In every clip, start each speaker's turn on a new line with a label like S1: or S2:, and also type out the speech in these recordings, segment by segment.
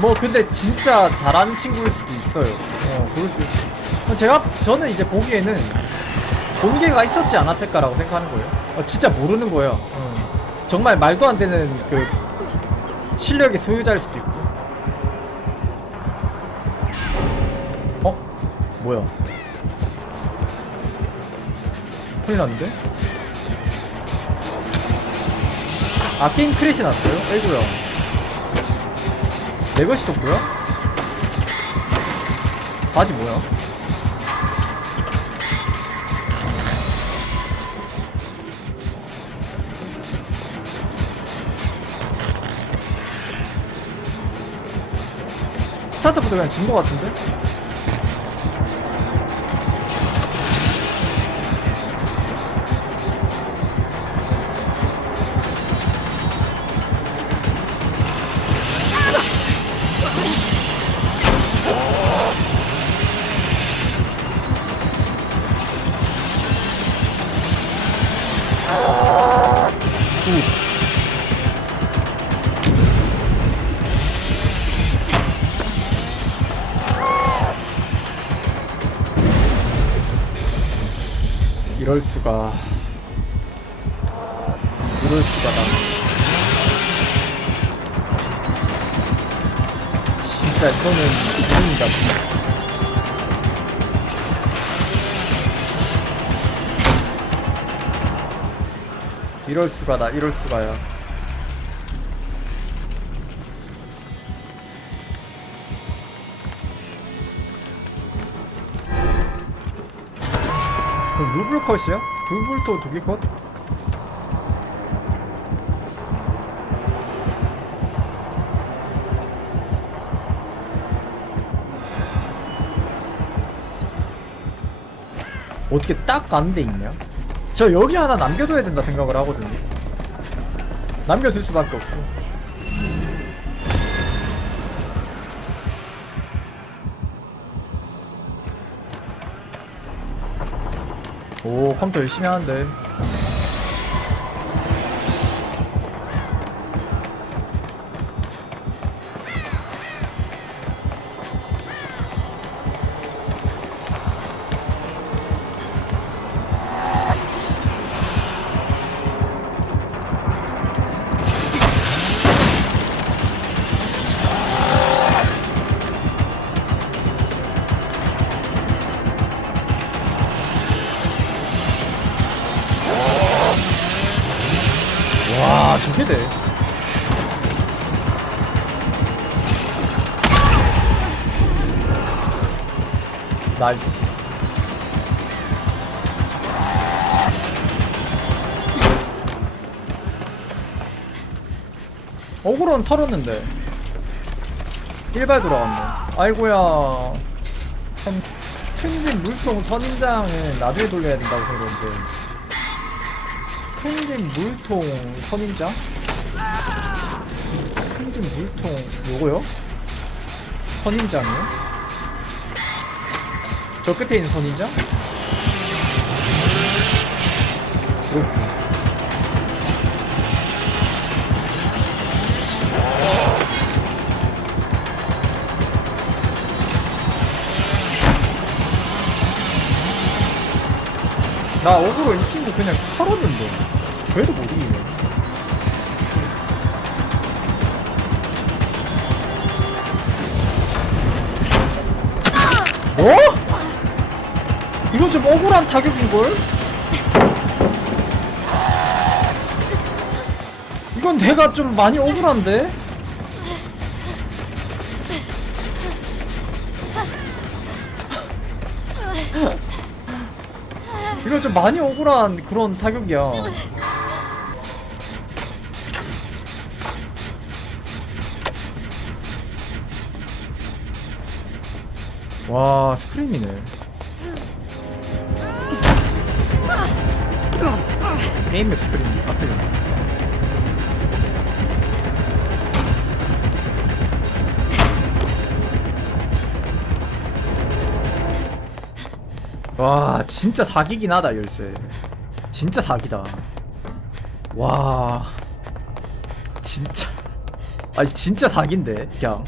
S1: 뭐 근데 진짜 잘하는 친구일 수도 있어요. 어, 그럴 수 있어. 제가 저는 이제 보기에는 공개가 있었지 않았을까라고 생각하는 거예요. 어, 진짜 모르는 거예요. 어. 정말 말도 안 되는 그 실력의 소유자일 수도 있고. 어? 뭐야? 큰일 났는데? 아 게임 크래시 났어요? 아이고야 내 것이 또 뭐야? 바지 뭐야? 스타트부터 그냥 진 거 같은데? 이럴 수가. 이럴 수가. 나 진짜 이거는 운이다. 이럴 수가 나 이럴 수가야 루블 컷이야? 불불토 두개 컷? 어떻게 딱 가는 데 있냐? 저 여기 하나 남겨둬야 된다 생각을 하거든요. 남겨둘 수밖에 없고. 오 컴퓨터 열심히 하는데 와 저게 돼? 나이스. 어그로는 털었는데. 일발 돌아왔네. 아이고야. 한 튕긴 물통 선인장은 나중에 돌려야 된다고 그러는데 큰진 물통 선인장? 큰진 물통 요거요? 선인장이요? 저 끝에 있는 선인장? 그 나 억으로 이 친구 그냥 털었는데 그래도 못 이기네 뭐? 이건 좀 억울한 타격인걸? 이건 내가 좀 많이 억울한데? 이거 좀 많이 억울한 그런 타격이야. 와 스크린이네. 게임 맵 스크린 빡세겠네. 와 진짜 사기긴 하다 열쇠 진짜 사기다 와 진짜 아니 진짜 사기인데 그냥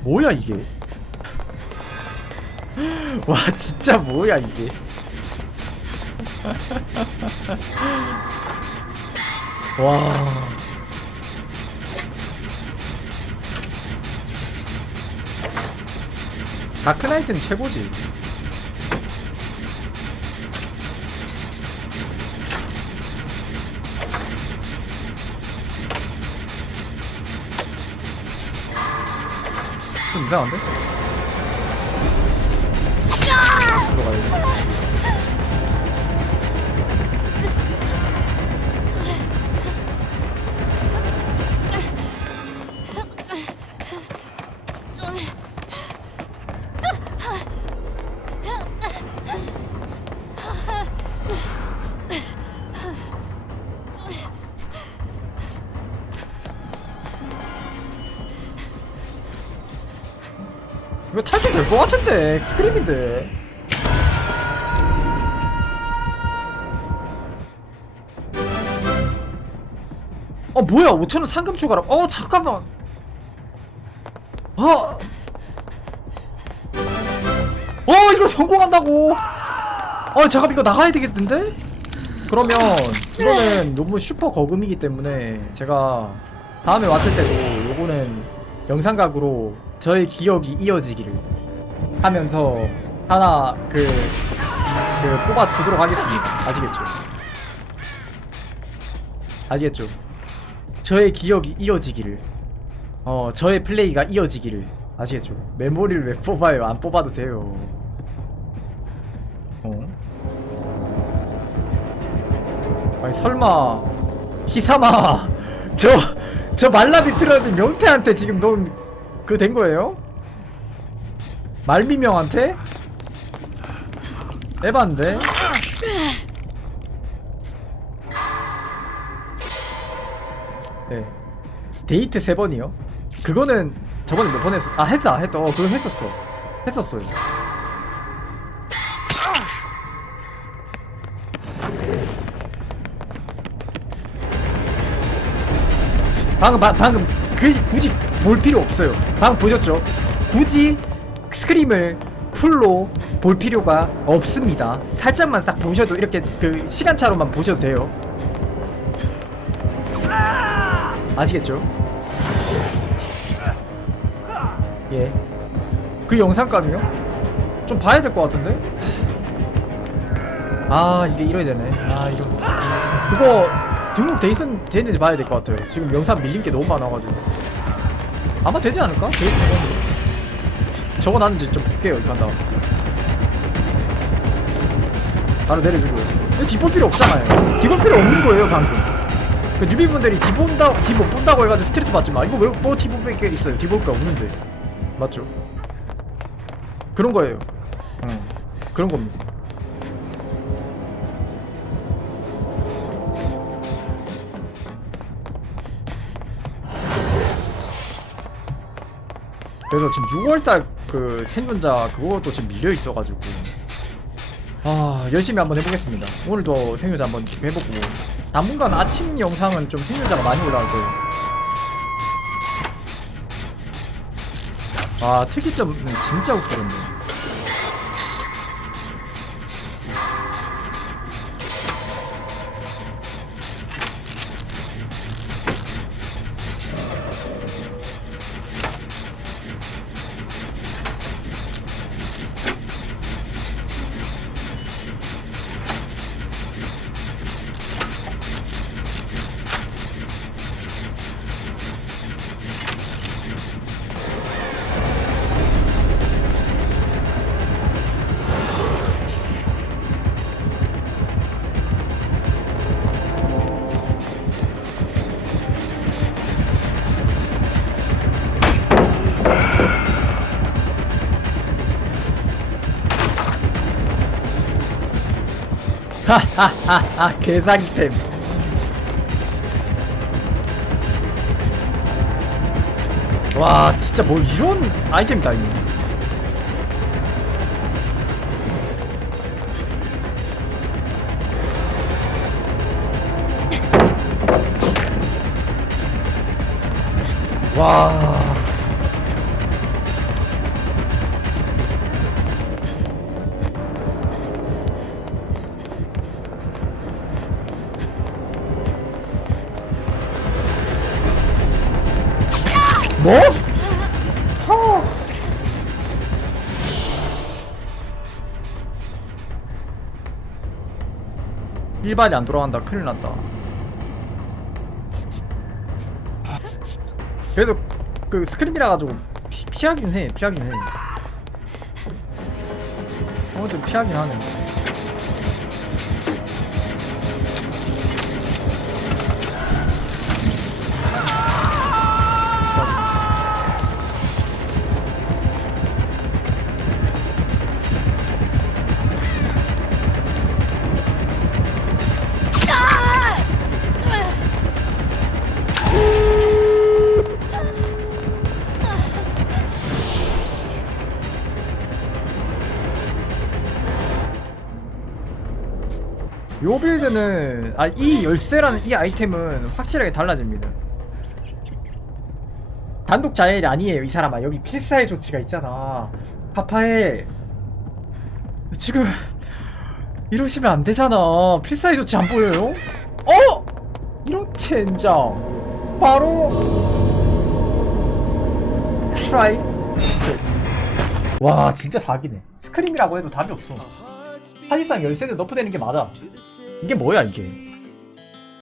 S1: 뭐야 이게? 와 진짜 뭐야 이게? 와. 다크나이트는 최고지. 이상한데? 들어가야지. 것 같은데? 스크림인데? 어 뭐야? 5천원 상금 추가라 어 잠깐만. 어. 어, 이거 성공한다고. 어 잠깐 이거 나가야 되겠는데? 그러면 이거는 너무 슈퍼 거금이기 때문에 제가 다음에 왔을 때도 요거는 영상각으로 저의 기억이 이어지기를 하면서 하나 그, 그 뽑아 두도록 하겠습니다. 아시겠죠? 아시겠죠? 저의 기억이 이어지기를 어 저의 플레이가 이어지기를 아시겠죠? 메모리를 왜 뽑아요? 안 뽑아도 돼요. 어? 아니 설마 기사마 저 저 말라비 틀어진 명태한테 지금 넌 그 된 거예요? 말미명한테? 에반데? 네 데이트 세 번이요? 그거는 저번에 몇 번 했어? 아 했다 했다 어 그거 했었어 했었어요 방금 바, 방금 그 굳이 볼 필요 없어요. 방금 보셨죠? 굳이 스크림을 풀로 볼 필요가 없습니다. 살짝만 딱 보셔도 이렇게 그 시간차로만 보셔도 돼요. 아시겠죠? 예. 그 영상감이요? 좀 봐야 될 것 같은데? 아 이게 이래야 되네. 아 이런. 그거 등록 돼 있, 되는지 봐야 될 것 같아요. 지금 영상 밀린 게 너무 많아가지고. 아마 되지 않을까? 돼 있으면. 적어놨는지 좀 볼게요, 일단 다음. 바로 내려주고요. 근데 뒷볼 필요 없잖아요. 뒷볼 필요 없는 거예요, 방금. 그 뉴비분들이 뒷본다, 뒷못 본다고 해가지고 스트레스 받지 마. 이거 왜, 뭐 뒷볼 게 있어요? 게 없는데. 맞죠? 그런 거예요. 응. 그런 겁니다. 그래서 지금 6월달 그 생존자 그것도 지금 밀려 있어가지고 아 열심히 한번 해보겠습니다. 오늘도 생존자 한번 해보고 당분간 아침 영상은 좀 생존자가 많이 올라올 거예요. 아 특이점은 진짜 웃기던데. 하하하하 개사기템. 와 진짜 뭐 이런 아이템 다 있네 와 뭐? 허. 일반이 안 돌아간다. 큰일 났다. 그래도 그 스크림이라 가지고 피, 피하긴 해. 피하긴 해. 어, 좀 피하긴 하네. 요 빌드는 아 이 열쇠라는 이 아이템은 확실하게 달라집니다. 단독 자헬이 아니에요 이 사람아 여기 필사의 조치가 있잖아. 파파에 지금 이러시면 안 되잖아. 필사의 조치 안 보여요? 어? 이런 젠장 바로 트라이 와 진짜 사기네 스크림이라고 해도 답이 없어 사실상 열쇠는 너프되는 게 맞아. 이게 뭐야 이게